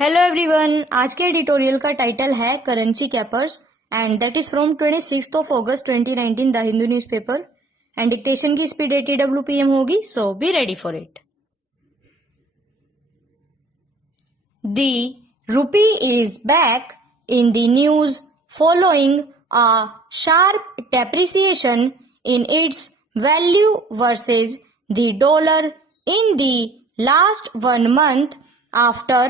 Hello everyone, आज के editorial का टाइटल है currency capers and that is from 26 August 2019 the Hindu newspaper and dictation की स्पीड 80 WPM होगी, so be ready for it. The rupee is back in the news following a sharp depreciation in its value versus the dollar in the last 1 month after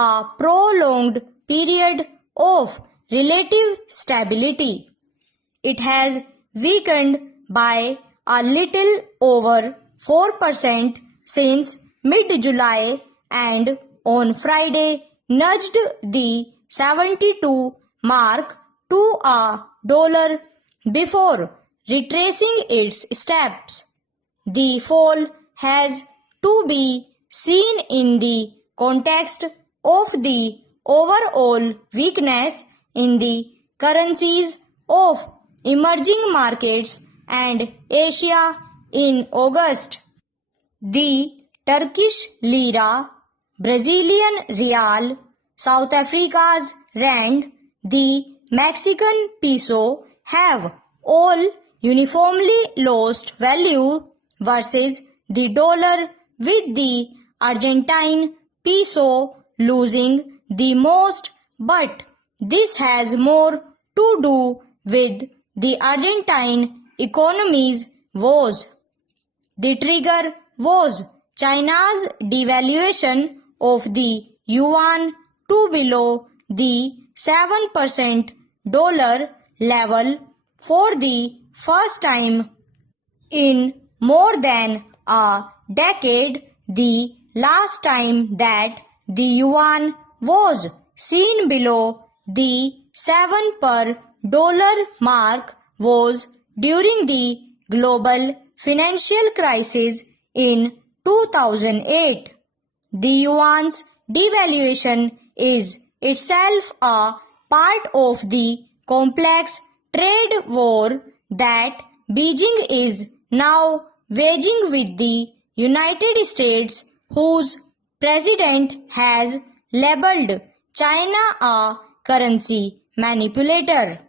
a prolonged period of relative stability. It has weakened by a little over 4% since mid-July and on Friday nudged the 72 mark to a dollar before retracing its steps. The fall has to be seen in the context of the overall weakness in the currencies of emerging markets and Asia in August. The Turkish lira, Brazilian real, South Africa's rand, the Mexican peso have all uniformly lost value versus the dollar, with the Argentine peso losing the most, but this has more to do with the Argentine economy's woes. The trigger was China's devaluation of the yuan to below the 7% dollar level for the first time in more than a decade. The last time that the yuan was seen below the 7 per dollar mark was during the global financial crisis in 2008. The yuan's devaluation is itself a part of the complex trade war that Beijing is now waging with the United States, whose president has labeled China a currency manipulator.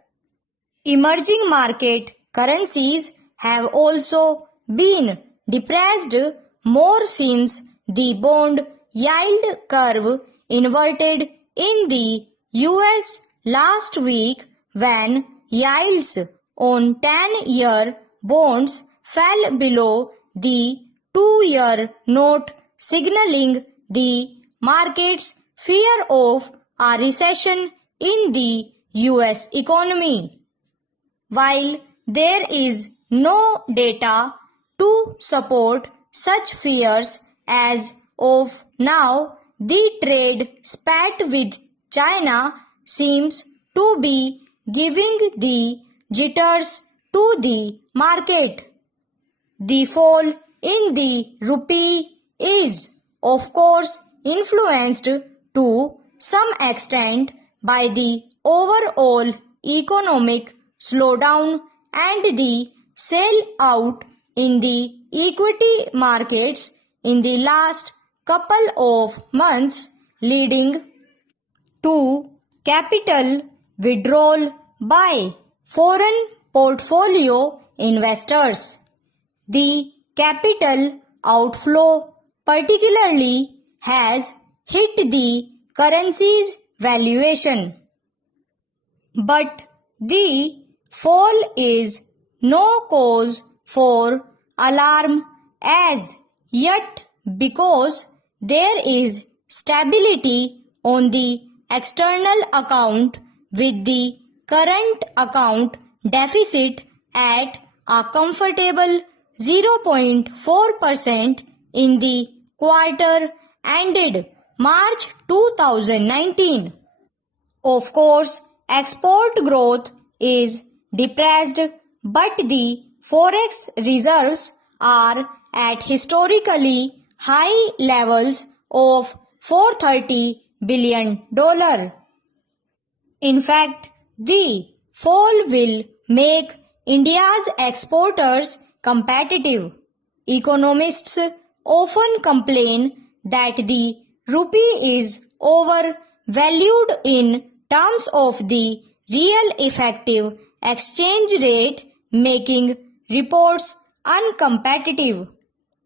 Emerging market currencies have also been depressed more since the bond yield curve inverted in the US last week, when yields on 10-year bonds fell below the 2-year note, signaling the market's fear of a recession in the US economy. While there is no data to support such fears as of now, the trade spat with China seems to be giving the jitters to the market. The fall in the rupee is, of course, influenced to some extent by the overall economic slowdown and the sell-out in the equity markets in the last couple of months, leading to capital withdrawal by foreign portfolio investors. The capital outflow particularly has hit the currency's valuation. But the fall is no cause for alarm as yet, because there is stability on the external account, with the current account deficit at a comfortable 0.4% in the quarter ended March 2019. Of course, export growth is depressed, but the forex reserves are at historically high levels of $430 billion. In fact, the fall will make India's exporters competitive. Economists often complain that the rupee is overvalued in terms of the real effective exchange rate, making reports uncompetitive.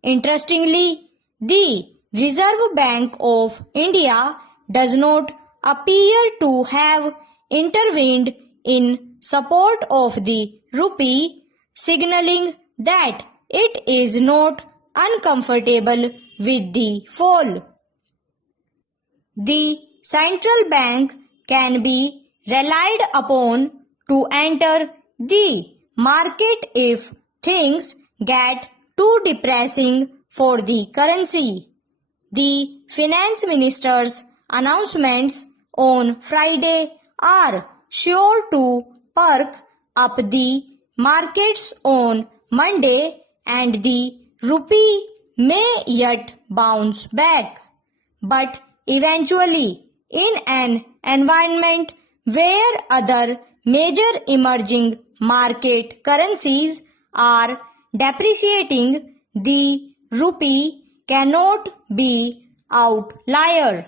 Interestingly, the Reserve Bank of India does not appear to have intervened in support of the rupee, signaling that it is not uncomfortable with the fall. The central bank can be relied upon to enter the market if things get too depressing for the currency. The finance minister's announcements on Friday are sure to perk up the markets on Monday, and the rupee may yet bounce back. But eventually, in an environment where other major emerging market currencies are depreciating, the rupee cannot be outlier.